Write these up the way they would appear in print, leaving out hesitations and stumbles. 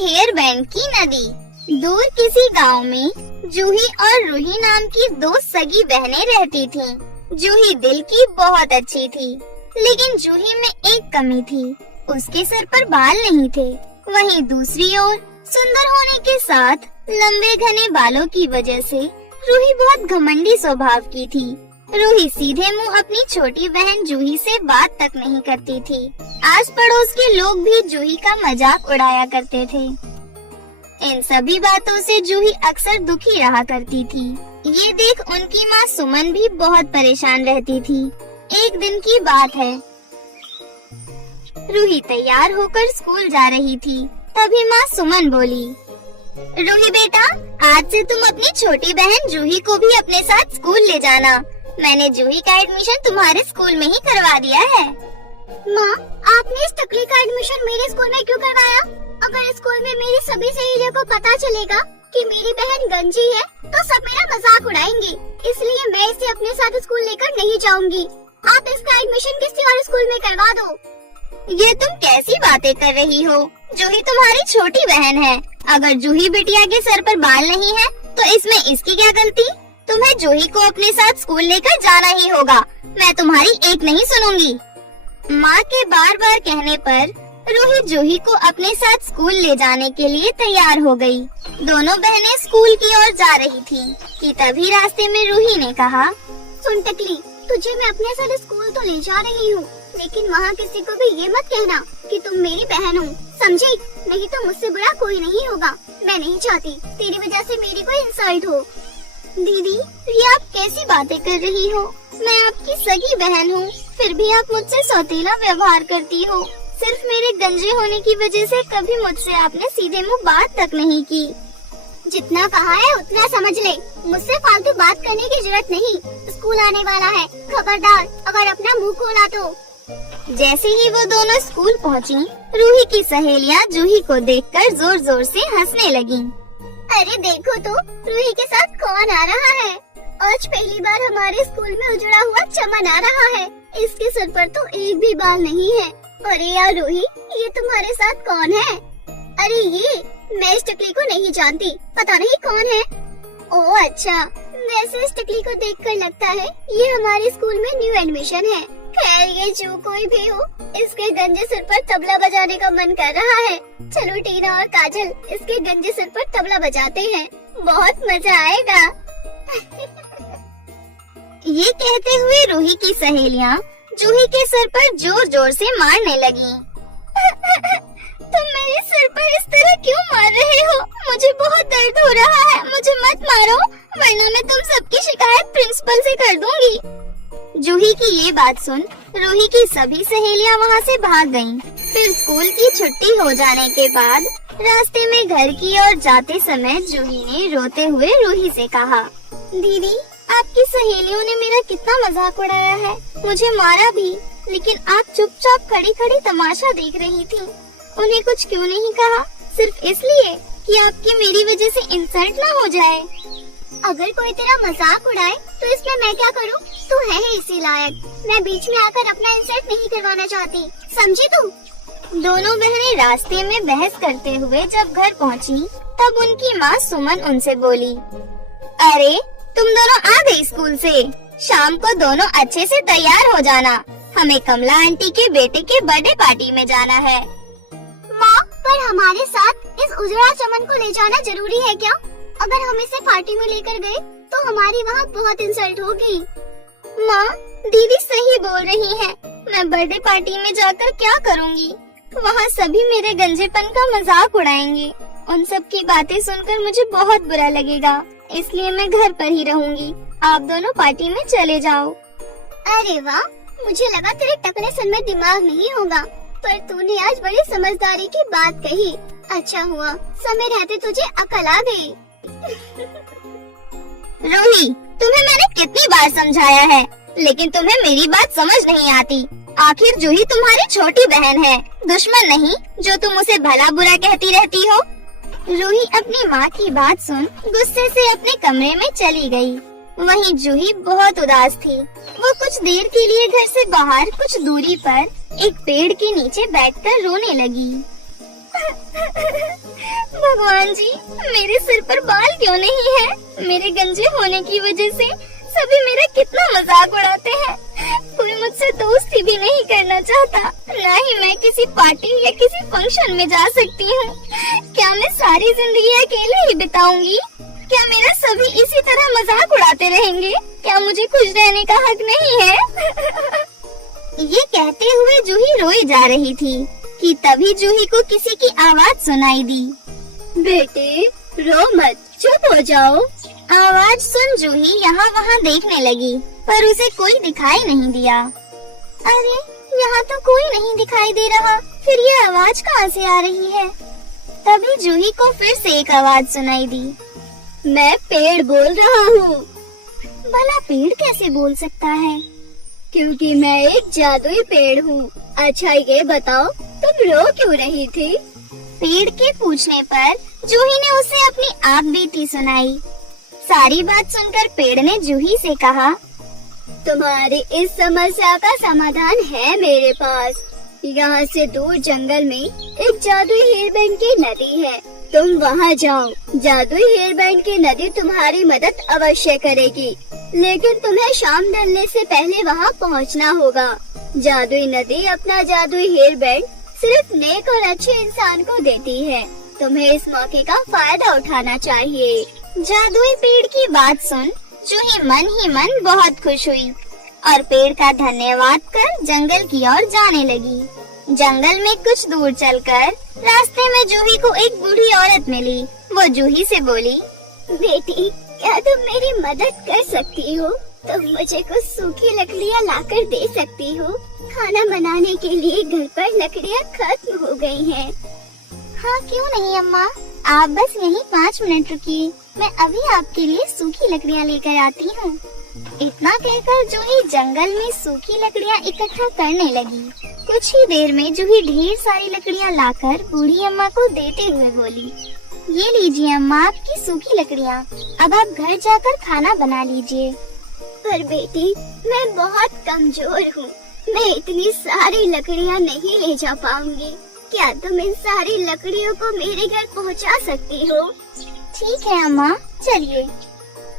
Hair band की नदी। दूर किसी गांव में जूही और रूही नाम की दो सगी बहनें रहती थीं। जूही दिल की बहुत अच्छी थी, लेकिन जूही में एक कमी थी, उसके सर पर बाल नहीं थे। वहीं दूसरी ओर सुंदर होने के साथ लंबे घने बालों की वजह से रूही बहुत घमंडी स्वभाव की थी। रूही सीधे मुंह अपनी छोटी बहन जूही से बात तक नहीं करती थी। आस पड़ोस के लोग भी जूही का मजाक उड़ाया करते थे। इन सभी बातों से जूही अक्सर दुखी रहा करती थी। ये देख उनकी माँ सुमन भी बहुत परेशान रहती थी। एक दिन की बात है, रूही तैयार होकर स्कूल जा रही थी। तभी माँ सुमन बोली, रूही बेटा, आज से तुम अपनी छोटी बहन जूही को भी अपने साथ स्कूल ले जाना। मैंने जूही का एडमिशन तुम्हारे स्कूल में ही करवा दिया है। माँ, आपने इस टकली का एडमिशन मेरे स्कूल में क्यों करवाया? अगर स्कूल में मेरी सभी सहेलियों को पता चलेगा कि मेरी बहन गंजी है, तो सब मेरा मजाक उड़ाएंगे। इसलिए मैं इसे अपने साथ स्कूल लेकर नहीं जाऊंगी। आप इसका एडमिशन किसी और स्कूल में करवा दो। ये तुम कैसी बातें कर रही हो? जूही तुम्हारी छोटी बहन है। अगर जूही बिटिया के सर पर बाल नहीं है, तो इसमें इसकी क्या गलती? तुम्हें जूही को अपने साथ स्कूल लेकर जाना ही होगा। मैं तुम्हारी एक नहीं सुनूंगी। माँ के बार बार कहने पर रूही जूही को अपने साथ स्कूल ले जाने के लिए तैयार हो गई। दोनों बहनें स्कूल की ओर जा रही थीं कि तभी रास्ते में रूही ने कहा, सुन टकली, तुझे मैं अपने साथ स्कूल तो ले जा रही हूँ, लेकिन वहाँ किसी को भी ये मत कहना कि तुम मेरी बहन हो, समझी? नहीं तो मुझसे बुरा कोई नहीं होगा। मैं नहीं चाहती तेरी वजह से मेरी कोई इंसल्ट हो। दीदी, ये आप कैसी बातें कर रही हो? मैं आपकी सगी बहन हूँ, फिर भी आप मुझसे सौतेला व्यवहार करती हो। सिर्फ मेरे गंजे होने की वजह से कभी मुझसे आपने सीधे मुंह बात तक नहीं की। जितना कहा है उतना समझ ले। मुझसे फालतू बात करने की जरूरत नहीं। स्कूल आने वाला है, खबरदार अगर अपना मुंह खोला तो। जैसे ही वो दोनों स्कूल पहुँची, रूही की सहेलियाँ जूही को देखकर जोर जोर से हंसने लगीं। अरे देखो तो, रूही के साथ कौन आ रहा है? आज पहली बार हमारे स्कूल में उजड़ा हुआ चमन आ रहा है। इसके सर पर तो एक भी बाल नहीं है। अरे यार रूही, ये तुम्हारे साथ कौन है? अरे ये, मैं इस टकली को नहीं जानती, पता नहीं कौन है। ओह अच्छा, वैसे इस टकली को देखकर लगता है ये हमारे स्कूल में न्यू एडमिशन है। खैर ये जो कोई भी हो, इसके गंजे सिर पर तबला बजाने का मन कर रहा है। चलो टीना और काजल इसके गंजे सिर पर तबला बजाते हैं, बहुत मजा आएगा। ये कहते हुए रूही की सहेलियाँ जूही के सर पर जोर जोर से मारने लगी। तुम मेरे सर पर इस तरह क्यों मार रहे हो? मुझे बहुत दर्द हो रहा है, मुझे मत मारो, वरना मैं तुम सबकी शिकायत प्रिंसिपल से कर दूंगी। जूही की ये बात सुन रूही की सभी सहेलियाँ वहाँ से भाग गयीं। फिर स्कूल की छुट्टी हो जाने के बाद रास्ते में घर की ओर जाते समय जूही ने रोते हुए रूही से कहा, दीदी, आपकी सहेलियों ने मेरा कितना मजाक उड़ाया है, मुझे मारा भी, लेकिन आप चुपचाप खड़ी खड़ी तमाशा देख रही थी। उन्हें कुछ क्यों नहीं कहा? सिर्फ इसलिए कि आपकी मेरी वजह से इंसल्ट ना हो जाए। अगर कोई तेरा मजाक उड़ाए तो इसमें मैं क्या करूं? तू है ही इसी लायक। मैं बीच में आकर अपना इंसल्ट नहीं करवाना चाहती, समझी तू? दोनों बहनें रास्ते में बहस करते हुए जब घर पहुँची, तब उनकी माँ सुमन उनसे बोली, अरे तुम दोनों आ गई स्कूल से। शाम को दोनों अच्छे से तैयार हो जाना, हमें कमला आंटी के बेटे के बर्थडे पार्टी में जाना है। माँ, पर हमारे साथ इस उजड़ा चमन को ले जाना जरूरी है क्या? अगर हम इसे पार्टी में लेकर गए तो हमारी वहाँ बहुत इंसल्ट होगी। माँ, दीदी सही बोल रही हैं। मैं बर्थडे पार्टी में जाकर क्या करूँगी? वहाँ सभी मेरे गंजेपन का मजाक उड़ाएंगे। उन सब की बातें सुनकर मुझे बहुत बुरा लगेगा, इसलिए मैं घर पर ही रहूँगी। आप दोनों पार्टी में चले जाओ। अरे वाह, मुझे लगा तेरे टकले सन में दिमाग नहीं होगा, पर तूने आज बड़ी समझदारी की बात कही। अच्छा हुआ समय रहते तुझे अकल आ गई। रूही, तुम्हें मैंने कितनी बार समझाया है, लेकिन तुम्हें मेरी बात समझ नहीं आती। आखिर जूही तुम्हारी छोटी बहन है, दुश्मन नहीं जो तुम उसे भला बुरा कहती रहती हो। रूही अपनी माँ की बात सुन गुस्से से अपने कमरे में चली गई। वहीं जूही बहुत उदास थी। वो कुछ देर के लिए घर से बाहर कुछ दूरी पर एक पेड़ के नीचे बैठकर रोने लगी। भगवान जी, मेरे सिर पर बाल क्यों नहीं है? मेरे गंजे होने की वजह से सभी मेरा कितना मजाक उड़ाते हैं। कोई मुझसे दोस्ती भी नहीं करना चाहता, ना ही मैं किसी पार्टी या किसी फंक्शन में जा सकती हूँ। क्या मैं सारी जिंदगी अकेले ही बिताऊंगी? क्या मेरा सभी इसी तरह मजाक उड़ाते रहेंगे? क्या मुझे खुश रहने का हक नहीं है? ये कहते हुए जूही रोई जा रही थी कि तभी जूही को किसी की आवाज सुनाई दी। बेटे रो मत, चुप हो जाओ। आवाज सुन जूही यहाँ वहाँ देखने लगी, पर उसे कोई दिखाई नहीं दिया। अरे यहाँ तो कोई नहीं दिखाई दे रहा, फिर ये आवाज कहाँ से आ रही है? तभी जूही को फिर से एक आवाज सुनाई दी। मैं पेड़ बोल रहा हूँ। भला पेड़ कैसे बोल सकता है? क्योंकि मैं एक जादुई पेड़ हूँ। अच्छा ये बताओ, तुम रो क्यों रही थी? पेड़ के पूछने पर जूही ने उसे अपनी आप बीती सुनाई। सारी बात सुनकर पेड़ ने जूही से कहा, तुम्हारी इस समस्या का समाधान है मेरे पास। यहाँ से दूर जंगल में एक जादुई हेयरबैंड की नदी है, तुम वहाँ जाओ। जादुई हेयरबैंड की नदी तुम्हारी मदद अवश्य करेगी, लेकिन तुम्हें शाम ढलने से पहले वहाँ पहुँचना होगा। जादुई नदी अपना जादुई हेयरबैंड सिर्फ नेक और अच्छे इंसान को देती है। तुम्हें इस मौके का फायदा उठाना चाहिए। जादुई पेड़ की बात सुन जूही मन ही मन बहुत खुश हुई और पेड़ का धन्यवाद कर जंगल की ओर जाने लगी। जंगल में कुछ दूर चलकर रास्ते में जूही को एक बूढ़ी औरत मिली। वो जूही से बोली, बेटी क्या तुम मेरी मदद कर सकती हो? तुम मुझे कुछ सूखी लकड़ियाँ लाकर दे सकती हो? खाना बनाने के लिए घर पर लकड़ियाँ खत्म हो गई हैं। हाँ क्यों नहीं अम्मा, आप बस यहीं 5 मिनट रुकिए, मैं अभी आपके लिए सूखी लकड़ियाँ लेकर आती हूँ। इतना कहकर जूही जंगल में सूखी लकड़ियाँ इकट्ठा करने लगी। कुछ ही देर में जूही ढेर सारी लकड़ियाँ लाकर बूढ़ी अम्मा को देते हुए बोली, ये लीजिए अम्मा आपकी सूखी लकड़ियाँ, अब आप घर जाकर खाना बना लीजिए। पर बेटी मैं बहुत कमजोर हूँ, मैं इतनी सारी लकड़ियाँ नहीं ले जा पाऊंगी। क्या तुम इन सारी लकड़ियों को मेरे घर पहुँचा सकती हो? ठीक है अम्मा, चलिए।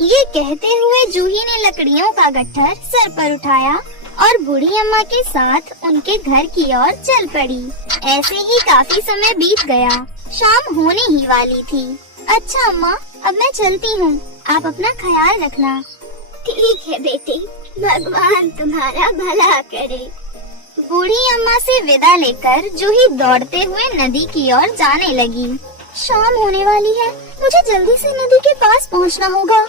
ये कहते हुए जूही ने लकड़ियों का गट्ठर सर पर उठाया और बूढ़ी अम्मा के साथ उनके घर की ओर चल पड़ी। ऐसे ही काफी समय बीत गया, शाम होने ही वाली थी। अच्छा अम्मा, अब मैं चलती हूँ, आप अपना ख्याल रखना। ठीक है बेटी, भगवान तुम्हारा भला करे। बूढ़ी अम्मा से विदा लेकर जूही दौड़ते हुए नदी की ओर जाने लगी। शाम होने वाली है, मुझे जल्दी से नदी के पास पहुंचना होगा।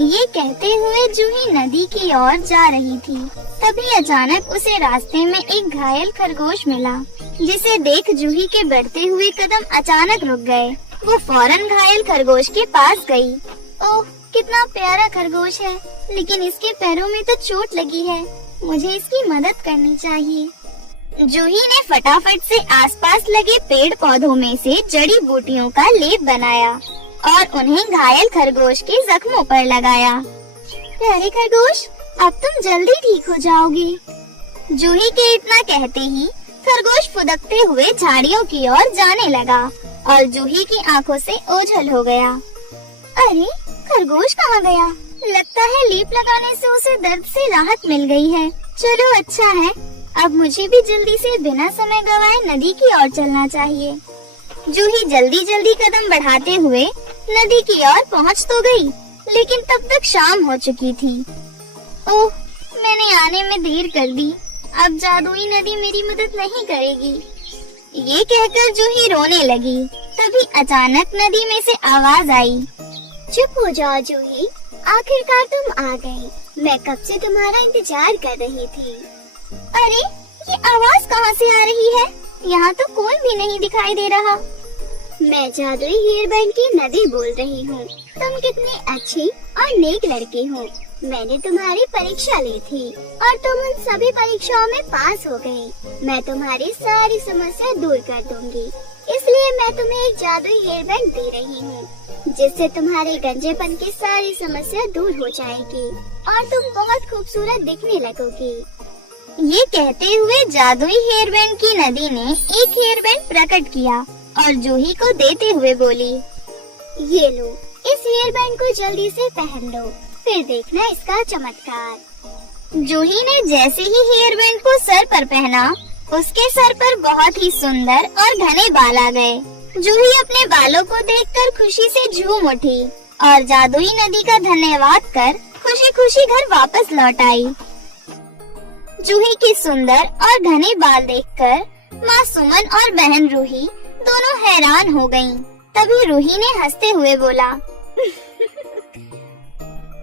ये कहते हुए जूही नदी की ओर जा रही थी। तभी अचानक उसे रास्ते में एक घायल खरगोश मिला, जिसे देख जूही के बढ़ते हुए कदम अचानक रुक गए। वो फौरन घायल खरगोश के पास गई। ओह कितना प्यारा खरगोश है, लेकिन इसके पैरों में तो चोट लगी है, मुझे इसकी मदद करनी चाहिए। जूही ने फटाफट से आसपास लगे पेड़ पौधों में से जड़ी बूटियों का लेप बनाया और उन्हें घायल खरगोश के जख्मों पर लगाया। प्यारे खरगोश, अब तुम जल्दी ठीक हो जाओगे। जूही के इतना कहते ही खरगोश फुदकते हुए झाड़ियों की ओर जाने लगा और जूही की आंखों से ओझल हो गया। अरे खरगोश कहाँ गया? लगता है लेप लगाने से उसे दर्द से राहत मिल गई है। चलो अच्छा है, अब मुझे भी जल्दी से बिना समय गवाए नदी की ओर चलना चाहिए। जूही जल्दी जल्दी कदम बढ़ाते हुए नदी की ओर पहुँच तो गई, लेकिन तब तक शाम हो चुकी थी। ओह, मैंने आने में देर कर दी, अब जादुई नदी मेरी मदद नहीं करेगी। ये कहकर जूही रोने लगी। तभी अचानक नदी में से आवाज आई। चुप हो जाओ जूही, आखिरकार तुम आ गई। मैं कब से तुम्हारा इंतजार कर रही थी। अरे ये आवाज कहाँ से आ रही है? यहाँ तो कोई भी नहीं दिखाई दे रहा। मैं जादुई हेयरबैंड की नदी बोल रही हूँ। तुम कितनी अच्छी और नेक लड़की हो। मैंने तुम्हारी परीक्षा ली थी और तुम उन सभी परीक्षाओं में पास हो गई। मैं तुम्हारी सारी समस्या दूर कर दूंगी, इसलिए मैं तुम्हें एक जादुई हेयरबैंड दे रही हूँ, जिससे तुम्हारे गंजेपन की सारी समस्या दूर हो जाएगी और तुम बहुत खूबसूरत दिखने लगोगी। ये कहते हुए जादुई हेयरबैंड की नदी ने एक हेयरबैंड प्रकट किया और जूही को देते हुए बोली, ये लो, इस हेयर बैंड को जल्दी से पहन लो, फिर देखना इसका चमत्कार। जूही ने जैसे ही हेयर बैंड को सर पर पहना, उसके सर पर बहुत ही सुंदर और घने बाल आ गए। जूही अपने बालों को देखकर खुशी से झूम उठी और जादुई नदी का धन्यवाद कर खुशी खुशी घर वापस लौट आई। जूही की सुंदर और घने बाल देखकर माँ सुमन और बहन रूही दोनों हैरान हो गईं। तभी रूही ने हंसते हुए बोला,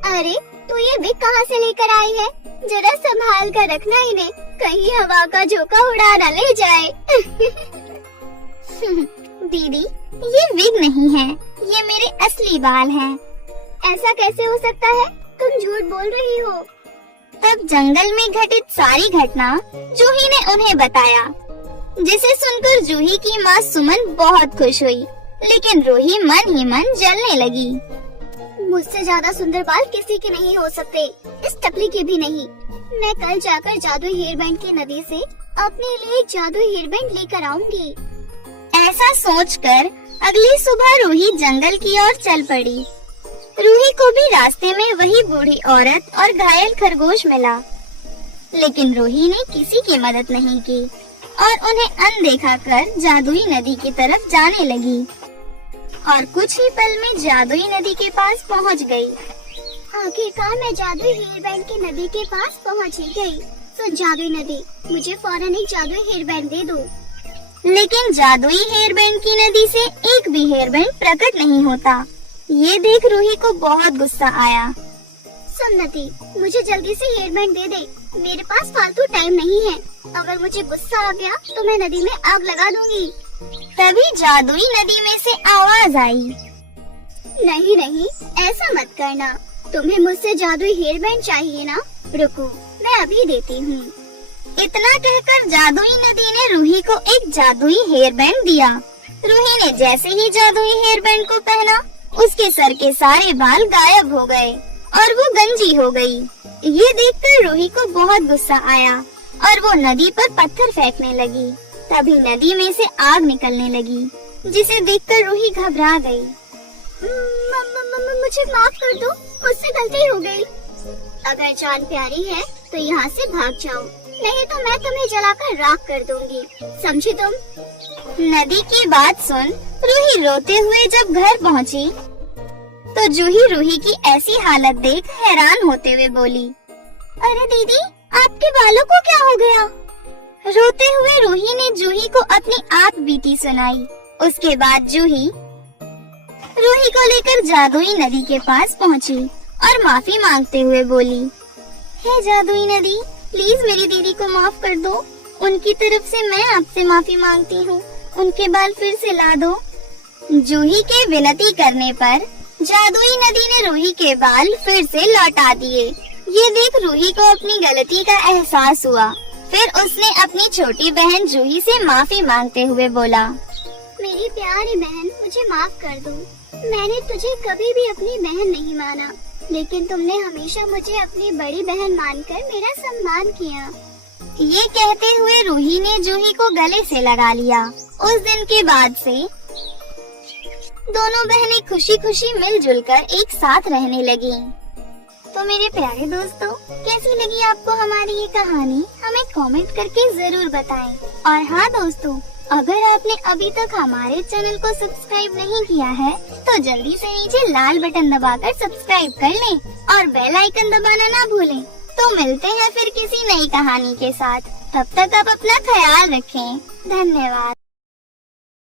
अरे तू ये विग कहाँ से लेकर आई है? जरा संभाल कर रखना इन्हें, कहीं हवा का झोंका उड़ा न ले जाए। दीदी, ये विग नहीं है, ये मेरे असली बाल हैं। ऐसा कैसे हो सकता है? तुम झूठ बोल रही हो। तब जंगल में घटित सारी घटना जूही ने उन्हें बताया, जिसे सुनकर जूही की माँ सुमन बहुत खुश हुई, लेकिन रूही मन ही मन जलने लगी। मुझसे ज्यादा सुंदर बाल किसी के नहीं हो सकते, इस टकली के भी नहीं। मैं कल जाकर जादुई हेयर बैंड की नदी से अपने लिए एक जादुई हेयर बैंड लेकर आऊंगी। ऐसा सोचकर अगली सुबह रूही जंगल की ओर चल पड़ी। रूही को भी रास्ते में वही बूढ़ी औरत और घायल खरगोश मिला, लेकिन रूही ने किसी की मदद नहीं की और उन्हें अनदेखा कर जादुई नदी की तरफ जाने लगी और कुछ ही पल में जादुई नदी के पास पहुंच गई। आखिरकार मैं जादुई हेयर बैंड की नदी के पास पहुंच ही गई। तो जादुई नदी, मुझे फौरन एक जादुई हेयर बैंड दे दो। लेकिन जादुई हेयर बैंड की नदी से एक भी हेयर बैंड प्रकट नहीं होता। ये देख रूही को बहुत गुस्सा आया। सुन्नति, मुझे जल्दी से हेयर बैंड दे दे, मेरे पास फालतू टाइम नहीं है। अगर मुझे गुस्सा आ गया तो मैं नदी में आग लगा दूंगी। तभी जादुई नदी में से आवाज आई, नहीं नहीं, ऐसा मत करना, तुम्हें मुझसे जादुई हेयर बैंड चाहिए ना? रुको, मैं अभी देती हूँ। इतना कहकर जादुई नदी ने रूही को एक जादुई हेयर बैंड दिया। रूही ने जैसे ही जादुई हेयर बैंड को पहना, उसके सर के सारे बाल गायब हो गए और वो गंजी हो गई। ये देखकर रूही को बहुत गुस्सा आया और वो नदी पर पत्थर फेंकने लगी। तभी नदी में से आग निकलने लगी, जिसे देखकर रूही घबरा गई। मुझे माफ कर दो, मुझसे गलती हो गई। अगर जान प्यारी है तो यहाँ से भाग जाओ, नहीं तो मैं तुम्हें जलाकर राख कर दूंगी, समझी तुम? नदी की बात सुन रूही रोते हुए जब घर पहुँची, तो जूही रूही की ऐसी हालत देख हैरान होते हुए बोली, अरे दीदी, आपके बालों को क्या हो गया? रोते हुए रूही ने जूही को अपनी आप बीती सुनाई। उसके बाद जूही रूही को लेकर जादुई नदी के पास पहुंची और माफी मांगते हुए बोली, हे जादुई नदी, प्लीज मेरी दीदी को माफ कर दो। उनकी तरफ से मैं आपसे माफी मांगती हूँ, उनके बाल फिर से ला दो। जूही के विनती करने पर जादुई नदी ने रूही के बाल फिर से लौटा दिए। ये देख रूही को अपनी गलती का एहसास हुआ। फिर उसने अपनी छोटी बहन जूही से माफी मांगते हुए बोला, मेरी प्यारी बहन, मुझे माफ कर दो। मैंने तुझे कभी भी अपनी बहन नहीं माना, लेकिन तुमने हमेशा मुझे अपनी बड़ी बहन मानकर मेरा सम्मान किया। ये कहते हुए रूही ने जूही को गले से लगा लिया। उस दिन के बाद से दोनों बहनें खुशी खुशी मिलजुल कर एक साथ रहने लगी। तो मेरे प्यारे दोस्तों, कैसी लगी आपको हमारी ये कहानी? हमें कमेंट करके जरूर बताएं। और हाँ दोस्तों, अगर आपने अभी तक हमारे चैनल को सब्सक्राइब नहीं किया है, तो जल्दी से नीचे लाल बटन दबाकर सब्सक्राइब कर लें और बेल आइकन दबाना ना भूलें। तो मिलते हैं फिर किसी नई कहानी के साथ। तब तक आप अपना ख्याल रखें। धन्यवाद।